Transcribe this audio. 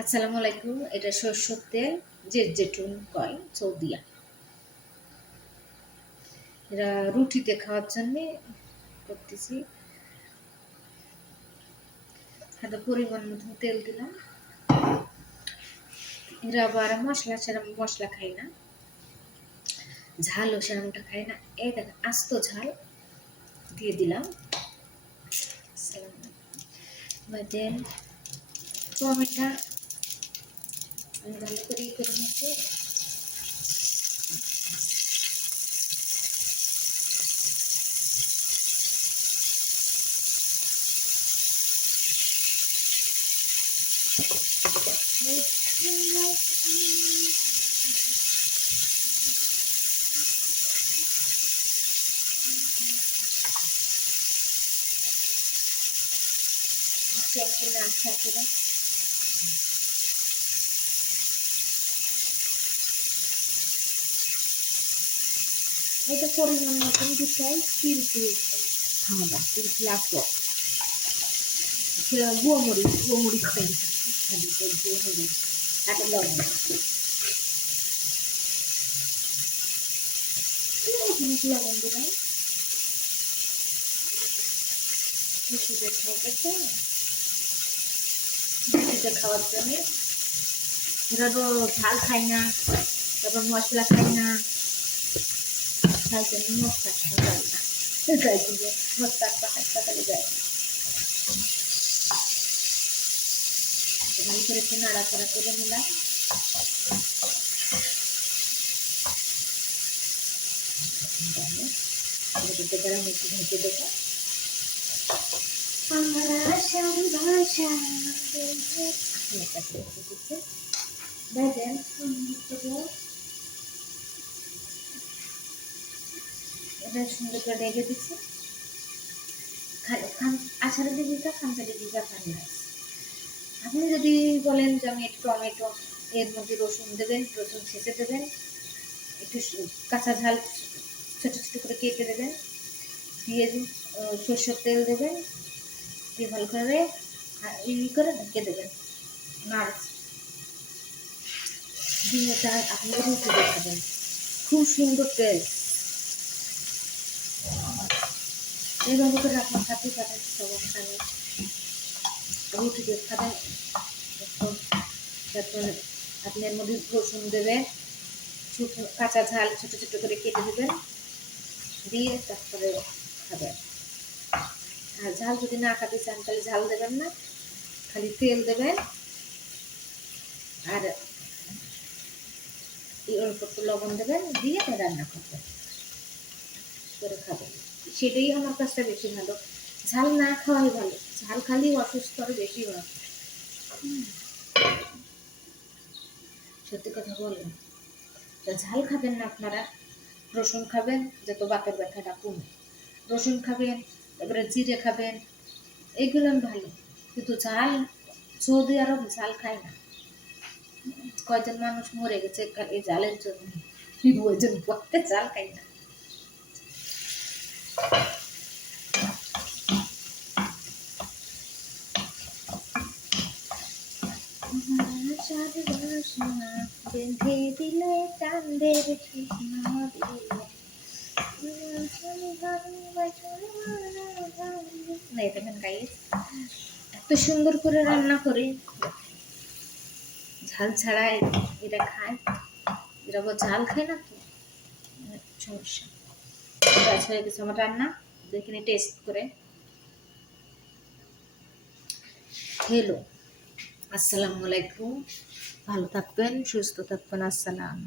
আসসালামু আলাইকুম। এটা সরষের তেল, জেঠুন কয় সৌদিয়া। এরা রুটিতে খাওয়ার জন্য করতেছি। হাতে পরিমাণ মতন তেল দিলাম। এরা আবার মশলা সেরম মশলা খাই না, ঝালও সেরমটা খাই না। এই দেখেন আস্ত ঝাল দিয়ে দিলাম। দেন টমেটো আমি ভালো করে করে নিচ্ছি। এটা পরিমাণ মতন দিতে হয়। কিন্তু খাওয়া কিন্তু লাগবে গোমরি খাই একটা লবণ লবণ দিলাম। খাওয়ার জন্য এরা তো ঝাল খাই না, তারপর মশলা খাই না, তাই জন্য মশলা খাই না, তাই জন্য মশলা হাসপাতালে যায় না। ভালো করে একটু নাড়াচাড়া করে নিলাম। গরম একটু ঢেকে দেবো। দেখেন এটা সুন্দর করে রেখে দিচ্ছি। আচারে দিয়ে দিতে খামচালি দিতে পারি না। আপনি যদি বলেন যে আমি একটু টমেটো এর মধ্যে রসুন দেবেন, রসুন ছেঁচে দেবেন, একটু কাঁচা ঝাল ছোটো ছোটো করে কেটে দেবেন, দিয়ে সরষের তেল দেবেন, দিয়ে ভালো করে করে ঢেকে দেবেন। মাছ দিয়ে আপনি রুটি দেখাবেন, খুব সুন্দর টেস্ট। এইভাবে করে আপনি খাতে পারেন, সমস্যা নেই। রুটি দিয়ে খাবেন। তারপর আপনি এর মধ্যে রসুন দেবেন, কাঁচা ঝাল ছোটো ছোটো করে কেটে দেবেন, দিয়ে তারপরে খাবেন। আর ঝাল যদি না খাতে চান তাহলে ঝাল দেবেন না, খালি তেল দেবেন আর অল্প একটু লবণ দেবেন, দিয়ে রান্না করবেন করে খাবেন। সেটাই আমার কাছটা বেশি ভালো। ঝাল না খাওয়াই ভালো, ঝাল খালি অসুস্থ আরো বেশি হয়। সত্যি কথা বললাম। ঝাল খাবেন না আপনারা, রসুন খাবেন যত বাতের ব্যথাটা কমে। রসুন খাবেন, তারপরে জিরে খাবেন, এগুলো ভালো। কিন্তু ঝাল সৌদি আরব ঝাল খায় না। কয়জন মানুষ মরে গেছে এই ঝালের জন্য, ওই জন্য পথে ঝাল খাই না। বেঁধে দিলে চাঁদের এত সুন্দর করে রান্না করে, ঝাল ছাড়াই এটা খায়। এরা ঝাল খায় না তো সমস্যা। হয়ে গেছে আমার রান্না, দেখে টেস্ট করে। হ্যালো, আসসালামু আলাইকুম। ভালো থাকবেন, সুস্থ থাকবেন। আসসালাম।